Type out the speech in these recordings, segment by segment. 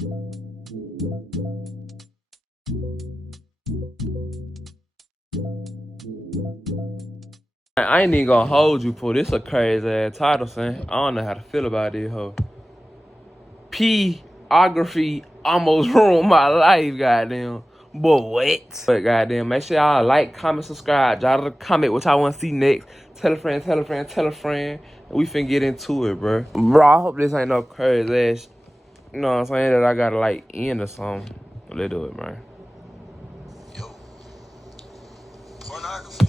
I ain't even gonna hold you for this a crazy ass title, son. I don't know how to feel about this hoe. P-ography almost ruined my life, goddamn. But what? But goddamn, make sure y'all like, comment, subscribe. Y'all to comment what y'all want to see next. Tell a friend, tell a friend, tell a friend. And we finna get into it, bro. Bro, I hope this ain't no crazy ass, you know what I'm saying, that I gotta like end or something. Let's do it, man. Yo, pornography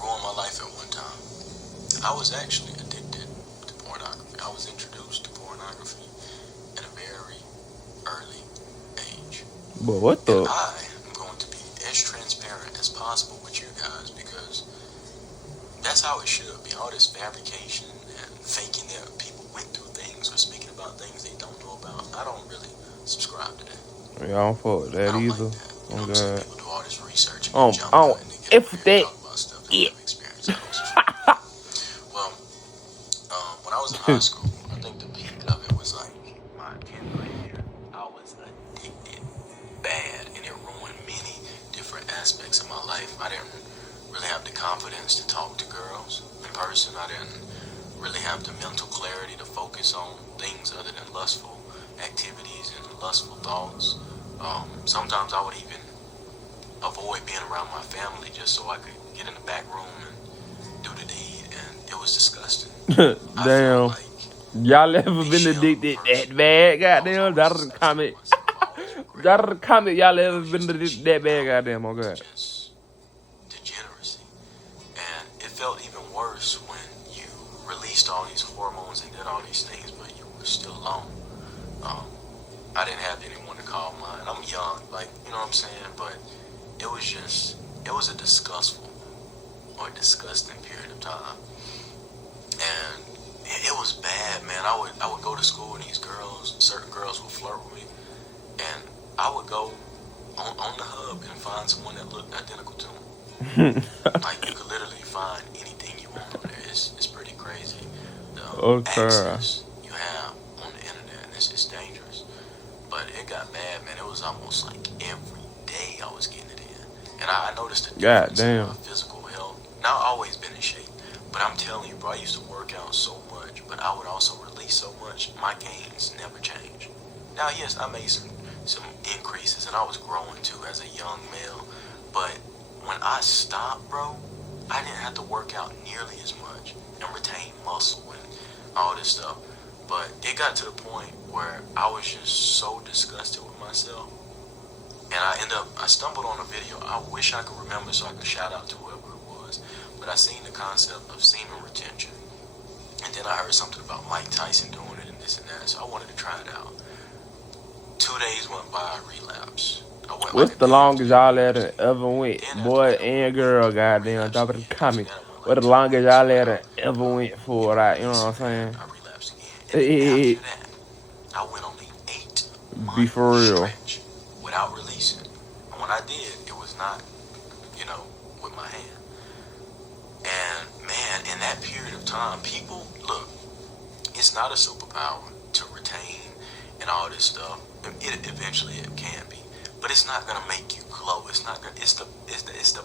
ruined my life at one time. I was actually addicted to pornography. I was introduced to pornography at a very early age. But what the? And I am going to be as transparent as possible with you guys because that's how it should be. All this fabrication and faking that people went through things or speaking about things they don't know about. I don't really subscribe to that. Yeah, I don't fuck with that either. Like that. You know what I'm saying? People do all this research and jump I out don't, and they if get that, talk about stuff they never experienced. Well, when I was in high school, I think the peak of it was like my 10th grade year. I was addicted bad, and it ruined many different aspects of my life. I didn't really have the confidence to talk to girls in person. I didn't really have the mental clarity to focus on things other than lustful activities and lustful thoughts. Sometimes I would even avoid being around my family just so I could get in the back room and do the deed, and it was disgusting. damn. Like y'all ever been addicted that bad? Goddamn, drop in the comment. Drop in the comment. Y'all ever been addicted that bad? Goddamn, oh god. Just degeneracy, and it felt even worse when you released all these hormones and did all these things, but you were still alone. I didn't have anyone to call mine. I'm young, like, you know what I'm saying? But it was a disgusting period of time. And it was bad, man. I would go to school and certain girls would flirt with me. And I would go on the hub and find someone that looked identical to them. Like, you could literally find anything you want on there. It's pretty crazy. The access you have on the internet, and it's dangerous. But it got bad, man. It was almost like every day I was getting it in. And I noticed the difference in my physical health. Now, I've always been in shape. But I'm telling you, bro, I used to work out so much, but I would also release so much. My gains never changed. Now, yes, I made some increases, and I was growing too as a young male. But when I stopped, bro, I didn't have to work out nearly as much and retain muscle and all this stuff. But it got to the point where I was just so disgusted with myself. And I stumbled on a video. I wish I could remember so I could shout out to whoever it was. But I seen the concept of semen retention. And then I heard something about Mike Tyson doing it and this and that. So I wanted to try it out. 2 days went by, I relapsed. What's the longest y'all ever went? Boy and girl, goddamn. Drop it in the comment. What the longest y'all ever went for, right? You know what I'm saying? I relapsed again. And after that, I went on the 8-month stretch without releasing. And when I did, it was not, with my hand. And man, in that period of time, people, look, it's not a superpower to retain and all this stuff. Eventually it can be, but it's not gonna make you glow. It's not gonna. It's the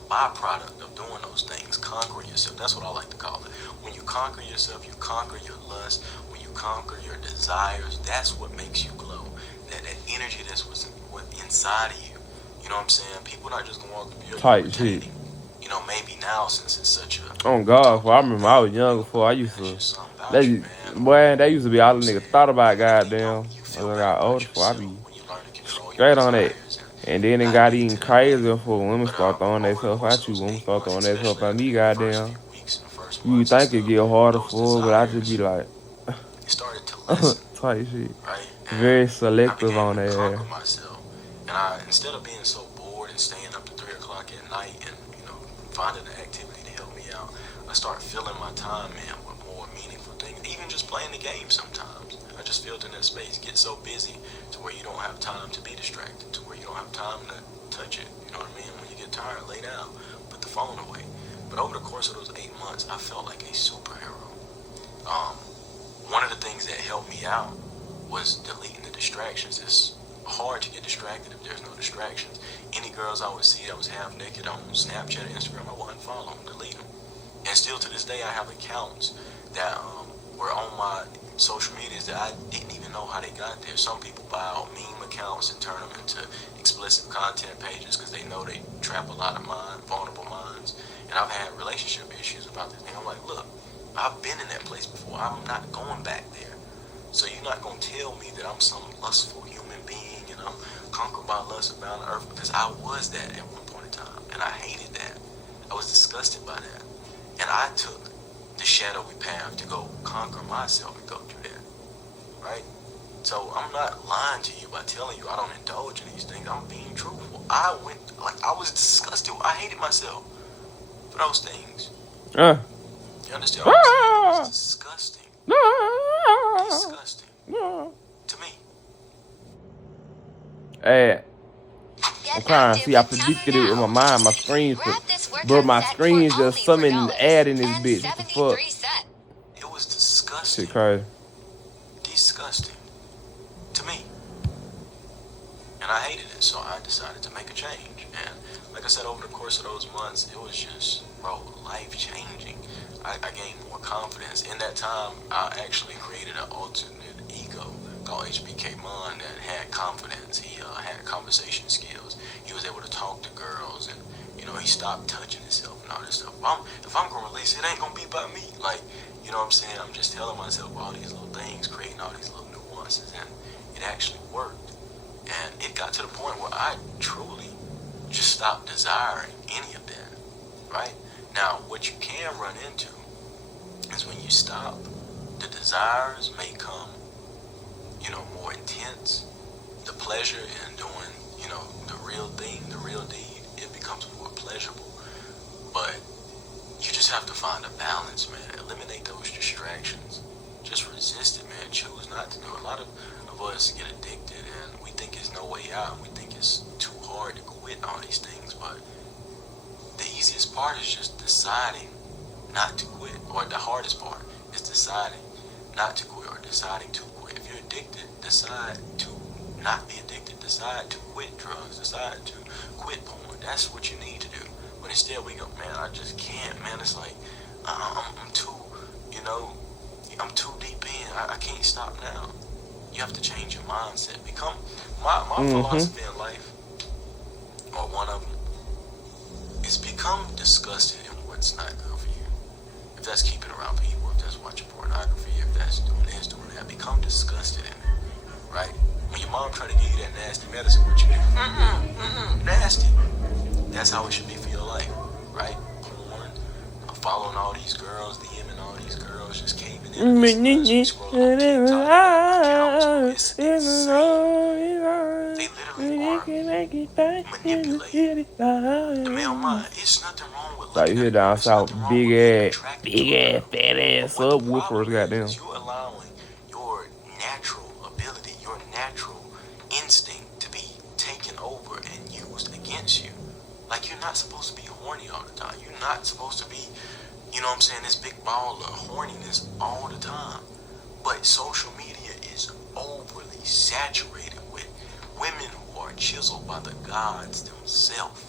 byproduct of doing those things. Conquering yourself. That's what I like to call it. When you conquer yourself, you conquer your lust. When you conquer your desires, that's what makes you glow. That energy that's what's inside of you. You know what I'm saying? People not just gonna walk through your tight shit. Maybe now since it's such a. Oh God! I remember I was young before. I used to. They used to be all the niggas thought about goddamn. As I got older, before I be straight on it. And then it got even crazier for women start throwing themselves at you. Women start throwing themselves at me, goddamn. You would think it get harder for her, but I just be like, tight shit. Very selective on that. And instead of being so bored and staying up to 3 o'clock at night and finding an activity to help me out, I start filling my time in with more meaningful things. Even just playing the game sometimes. I just feel in that space. Get so busy to where you don't have time to be distracted, to where you don't have time to touch it. You know what I mean? When you get tired, lay down, put the phone away. But over the course of those 8 months, I felt like a superhero. One of the things that helped me out was deleting the distractions. It's hard to get distracted if there's no distractions. Any girls I would see that was half naked on Snapchat or Instagram, I wouldn't follow them, delete them. And still to this day, I have accounts that were on my social medias that I didn't even know how they got there. Some people buy out meme accounts and turn them into explicit content pages because they know they trap a lot of vulnerable minds. And I've had relationship issues about this thing. I'm like, look, I've been in that place before. I'm not going back there. So you're not going to tell me that I'm some lustful human being and I'm conquered by lust about the earth, because I was that at one point in time. And I hated that. I was disgusted by that. And I took the shadowy path to go conquer myself and go through that. Right? So I'm not lying to you by telling you I don't indulge in these things. I'm being truthful. I was disgusted. I hated myself for those things. You understand what I'm saying? It was disgusting. Disgusting. To me. Hey, I'm trying to see. I predicted it in my mind. My screen, bro, my screen just summoned an ad in this bitch. What the fuck? It was disgusting. Shit crazy. Disgusting. To me. And I hated it, so I decided to make a change. And like I said, over the course of those months, it was just, bro, life-changing. I gained more confidence. In that time, I actually created an alternate ego called HBK Mon that had confidence. He had conversation skills. He was able to talk to girls, and he stopped touching himself and all this stuff. If I'm gonna release it, ain't gonna be by me. Like, you know what I'm saying? I'm just telling myself all these little things, creating all these little nuances, and it actually worked. And it got to the point where I truly just stopped desiring any of that. Right? Now, what you can run into is when you stop, the desires may come, more intense. The pleasure in doing, the real thing, the real deed, it becomes more pleasurable. But you just have to find a balance, man. Eliminate those distractions. Just resist it, man. Choose not to do it. A lot of us get addicted and we think there's no way out. We think it's too hard to quit all these things, but the easiest part is just deciding not to quit. Or the hardest part is deciding not to quit or deciding to quit. If you're addicted, decide to not be addicted. Decide to quit drugs. Decide to quit porn. That's what you need to do. But instead we go, man, I just can't, man. It's like, I'm too, I'm too deep in. I can't stop now. You have to change your mindset. Become, my philosophy in life, or one of them, is become disgusted in what's not good for you. If that's keeping around people, if that's watching pornography, if that's doing this, doing that, become disgusted in it, right? When your mom try to give you that nasty medicine, what you do? Nasty. That's how it should be for your life, right? Porn, following all these girls, DMing all these girls, just caving in. Scrolling on TikTok, it's insane. They literally are manipulating the male mind. It's nothing wrong with Like looking here at down girls. south, Nothing wrong big with ass, fat ass subwoofers, goddamn. you're allowing your natural ability, your natural instinct to be taken over and used against you. Like, you're not supposed to be horny all the time. You're not supposed to be, this big ball of horniness all the time. But social media is overly saturated with women who are chiseled by the gods themselves.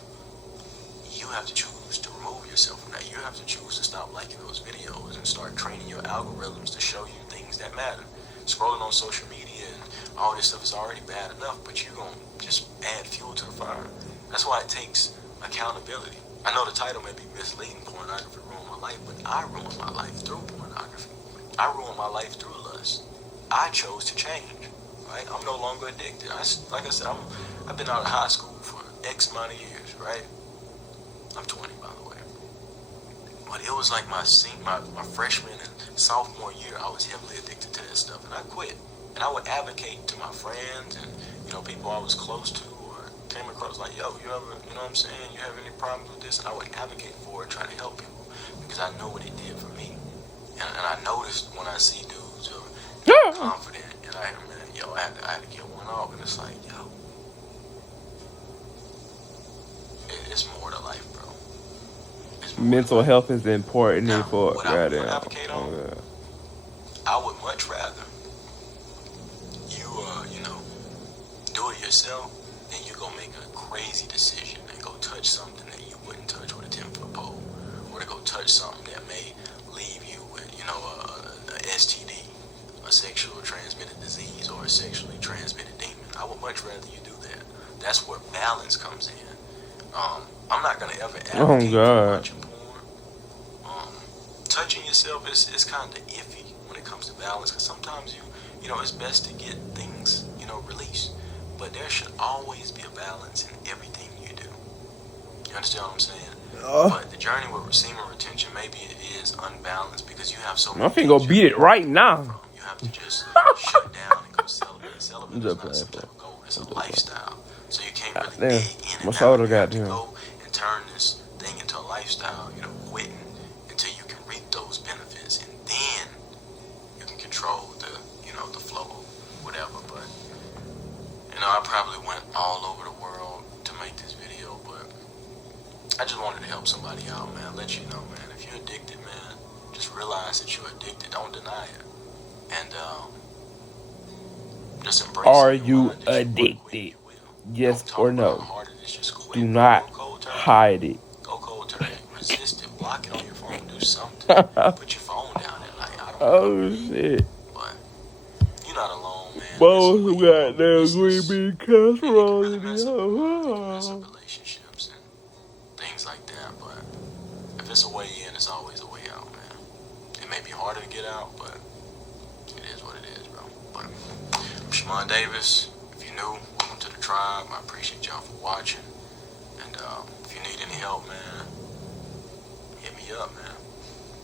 You have to choose to remove yourself from that. You have to choose to stop liking those videos and start training your algorithms to show you things that matter. Scrolling on social media and all this stuff is already bad enough, but you're going to just add fuel to the fire. That's why it takes accountability. I know the title may be misleading, pornography ruined my life, but I ruined my life through pornography. I ruined my life through lust. I chose to change, right? I'm no longer addicted. Like I said, I've been out of high school for X amount of years, right? I'm 20, by the way. But it was like my freshman and sophomore year, I was heavily addicted to that stuff, and I quit. And I would advocate to my friends and, people I was close to or came across, like, yo, you ever, you have any problems with this? And I would advocate for it, trying to help people, because I know what it did for me. And I noticed when I see dudes who are confident, and I had to get one off, and it's like, yo, it's more to life, bro. Mental health is important for what I would advocate on, I would much rather you yourself, then you go make a crazy decision and go touch something that you wouldn't touch with a 10-foot pole, or to go touch something that may leave you with, a STD, a sexual transmitted disease, or a sexually transmitted demon. I would much rather you do that. That's where balance comes in. I'm not gonna ever advocate for watching porn. Touching yourself is kind of iffy when it comes to balance, because sometimes it's best to get things, released. But there should always be a balance in everything you do. You understand what I'm saying? But the journey with semen retention, maybe it is unbalanced because you have so many. I'm finna go beat it right now. You have to just shut down and go celibate. Celibate is not some type of goal. It's a lifestyle. So you can't really dig in and out. You have to go and turn this thing into a lifestyle, quitting until you can reap those benefits, and then you can control the flow of whatever. But I probably went all over the world to make this video, but I just wanted to help somebody out, man. Let you know, man. If you're addicted, man, just realize that you're addicted. Don't deny it, and just embrace it. Are you addicted? Yes or no? Do not hide it. Go cold turkey. Resist it. Block it on your phone. Do something. Put your phone down there. Like, I don't know. Oh shit. But you're not alone, man. Both who got their green bean casserole in mess up the relationships and things like that. But if it's a way in, it's always a way out, man. It may be harder to get out, but it is what it is, bro. But I'm Shimon Davis. If you're new, welcome to the tribe. I appreciate y'all for watching. And if you need any help, man, hit me up, man.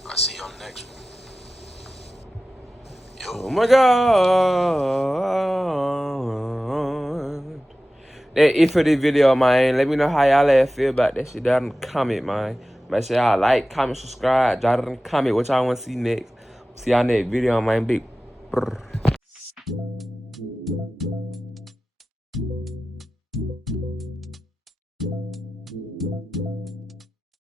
I'll see you on the next one. Yo. Oh my God. That's it for this video, man. Let me know how y'all feel about that shit down in the comment, man. Make sure y'all like, comment, subscribe. Drop it in the comment what y'all want to see next. See y'all next video, man. Big brr.